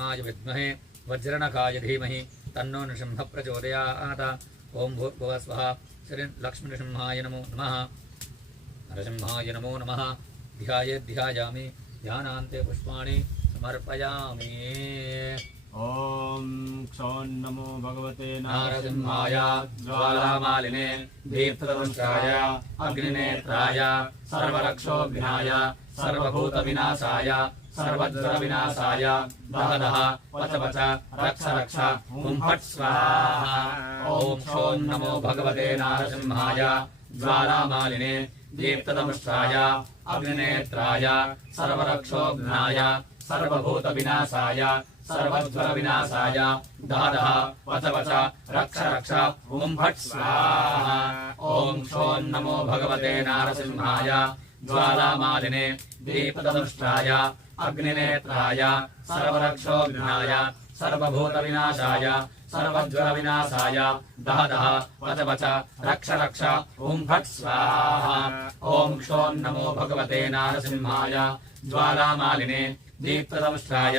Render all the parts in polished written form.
आय विद्महे वज्रणकाय धीमहि तन्नो नृसिंहः प्रचोदयात्। ओं भूर्भुवः स्वः श्रीलक्ष्मीनृसिंहाय नमो नमः। नरसिंहाय नमो नमः। ध्यायामि ध्यानान्ते पुष्पाणि समर्पयामि। ओम क्षौं नमो भगवते नारसिंहाय ज्वालामालिने दीप्तदंष्ट्राय अग्निनेत्राय सर्वरक्षोघ्नाय सर्वभूतविनाशाय सर्वज्वरविनाशाय दह दह वच वच रक्ष रक्ष हुं फट् स्वाहा। ओं क्षौं नमो भगवते नारसिंहाय ज्वालामालिने दीप्तदंष्ट्राय अग्निनेत्राय सर्वरक्षोघ्नाय सर्वभूतविनाशाय सर्वज्वरविनाशाय दह दह वच वच रक्ष रक्ष हुं फट् स्वाहा। ओं क्षौं नमो भगवते नारसिंहाय ज्वालामालिने दीप्तदंष्ट्राय अग्निनेत्राय सर्वरक्षोघ्नाय सर्वभूतविनाशाय सर्वज्वरविनाशाय दह दह वच वच रक्ष रक्ष हुं फट् स्वाहा। ओं क्षौं नमो भगवते नारसिंहाय ज्वालामालिने दीप्तदंष्ट्राय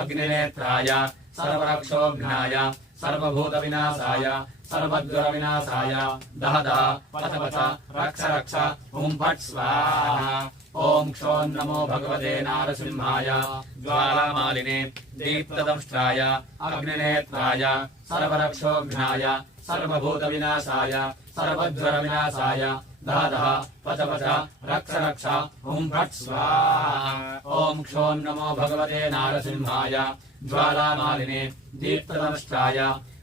अग्निनेत्राय सर्वरक्षोघ्नाय सर्वभूतविनाशाय सर्वज्वरविनाशाय दह दह वच वच रक्ष रक्ष हुं फट् स्वाहा। ओं क्षौं नमो भगवते नारसिंहाय ज्वालामालिने दीप्तदंष्ट्राय अग्निनेत्राय सर्वरक्षोघ्नाय सर्वभूतविनाशाय सर्वज्वरविनाशाय दह दह वच वच रक्ष रक्ष हुं फट् स्वाहा। ओं क्षौं नमो भगवते नारसिंहाय ज्वालामालिने दीप्तदंष्ट्राय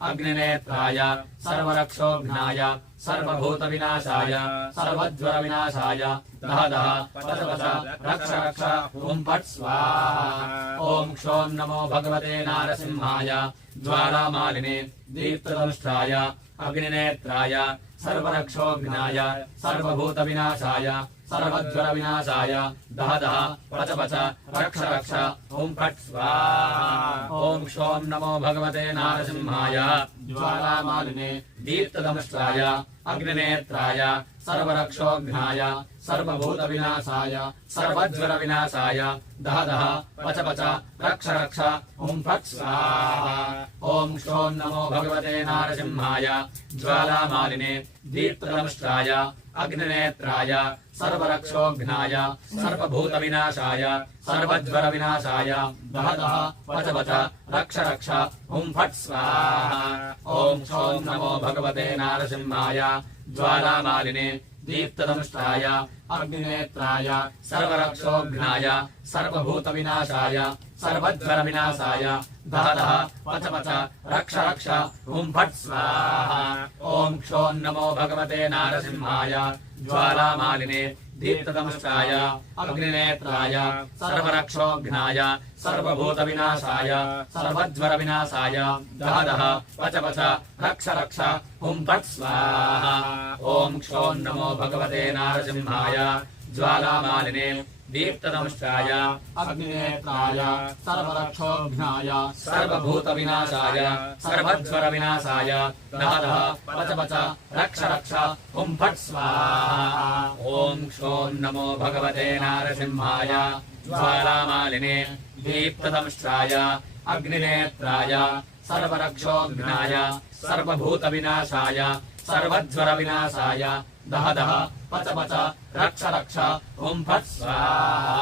अग्निनेत्राय सर्वरक्षोघ्नाय सर्वभूतविनाशाय सर्वज्वरविनाशाय दह दह वच वच रक्ष रक्ष हुं फट् स्वाहा। ओं क्षौं नमो भगवते नारसिंहाय ज्वालामालिने दीप्तदंष्ट्राय अग्निनेत्राय सर्वरक्षोघ्नाय सर्वभूतविनाशाय सर्वज्वरविनाशाय दह दह वच वच रक्ष रक्ष हुं फट् स्वाहा। ओं क्षौं नमो भगवते नारसिंहाय ज्वालामालिने दीप्तदंष्ट्राय अग्निनेत्राय सर्वरक्षोघ्नाय सर्वभूतविनाशाय सर्वज्वरविनाशाय दह दह वच वच रक्ष रक्ष हुं फट् स्वाहा। ओं क्षौं नमो भगवते नारसिंहाय ज्वालामालिने दीप्तदंष्ट्राय अग्निनेत्राय सर्वरक्षोघ्नाय सर्वभूतविनाशाय सर्वज्वरविनाशाय दह दह वच वच रक्ष रक्ष हुं फट् स्वाहा। ओं क्षौं नमो भगवते नारसिंहाय ज्वालामालिने दीप्तदंष्ट्राय अग्निनेत्राय सर्वरक्षोघ्नाय सर्वभूतविनाशाय सर्वज्वरविनाशाय दह दह वच वच रक्ष रक्ष हुं फट् स्वाहा। ओं क्षौं नमो भगवते नारसिंहाय ज्वालामालिने दीप्तदंष्ट्राय अग्निनेत्राय सर्वरक्षोघ्नाय सर्वभूतविनाशाय सर्वज्वरविनाशाय दह दह वच वच रक्ष रक्ष हुं फट् स्वाहा। ओं क्षौं नमो भगवते नारसिंहाय ज्वालामालिने दीप्तदंष्ट्राय अग्निनेत्राय सर्वरक्षोघ्नाय सर्वभूतविनाशाय सर्वज्वरविनाशाय दह दह वच वच रक्ष रक्ष हुं फट् स्वाहा। ओं क्षौं नमो भगवते नारसिंहाय ज्वालामालिने दीप्तदंष्ट्राय अग्निनेत्राय सर्वरक्षोघ्नाय सर्वभूतविनाशाय सर्वज्वरविनाशाय दह दह वच वच रक्ष रक्ष हुं फट् स्वाहा।